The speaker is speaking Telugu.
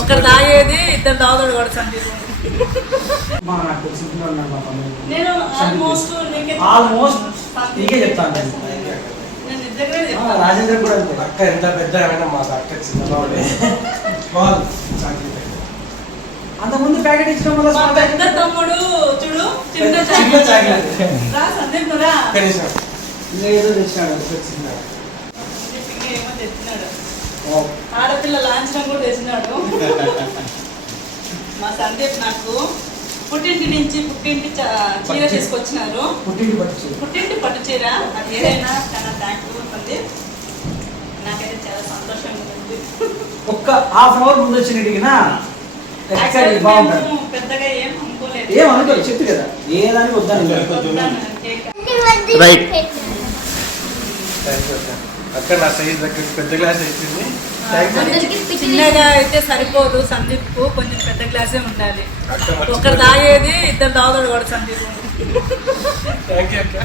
ఒకరు తాగేది ఇద్దరు తాగుతాడు కూడా సందీప్. నేను ఆల్మోస్ట్ నీకే చెప్తాను. రాజేంద్ర కూడా అక్క ఎంత పెద్ద మాకు అక్క చిన్నబాబు అంతకుముందు ప్యాకెట్ ఇచ్చిన పెద్ద తమ్ముడు చూడు చిన్న సందీప్ రా ఏదో తెచ్చినాడు ఏమో తెచ్చినాడు. ఆడపిల్ల లాంఛనం కూడా తెచ్చినాడు మా సందీప్. నాకు పుట్టింటి నుంచి చీర తీసుకొచ్చినారు. పుట్టింటి పట్టు చీర. అది ఏదైనా చాలా థ్యాంక్ఫుల్ ఉంటుంది. నాకైతే చాలా సంతోషంగా ఉంది. ఒక్క హాఫ్ అవర్ ముందు వచ్చి అడిగినా పెద్దగా ఏం అనుకోలేదు. ఏం అనుకోలేదు చెప్పు కదా ఏదానికి వద్దాను. అక్క నా సైజ్ దగ్గర పెద్ద గ్లాస్ అయిపోయింది. చిన్నగా అయితే సరిపోదు సందీప్ కు, కొంచెం పెద్ద గ్లాసే ఉండాలి. ఒకరు తాగేది ఇద్దరు తాగుతాడు కూడా సందీప్. థ్యాంక్ యూ అక్క.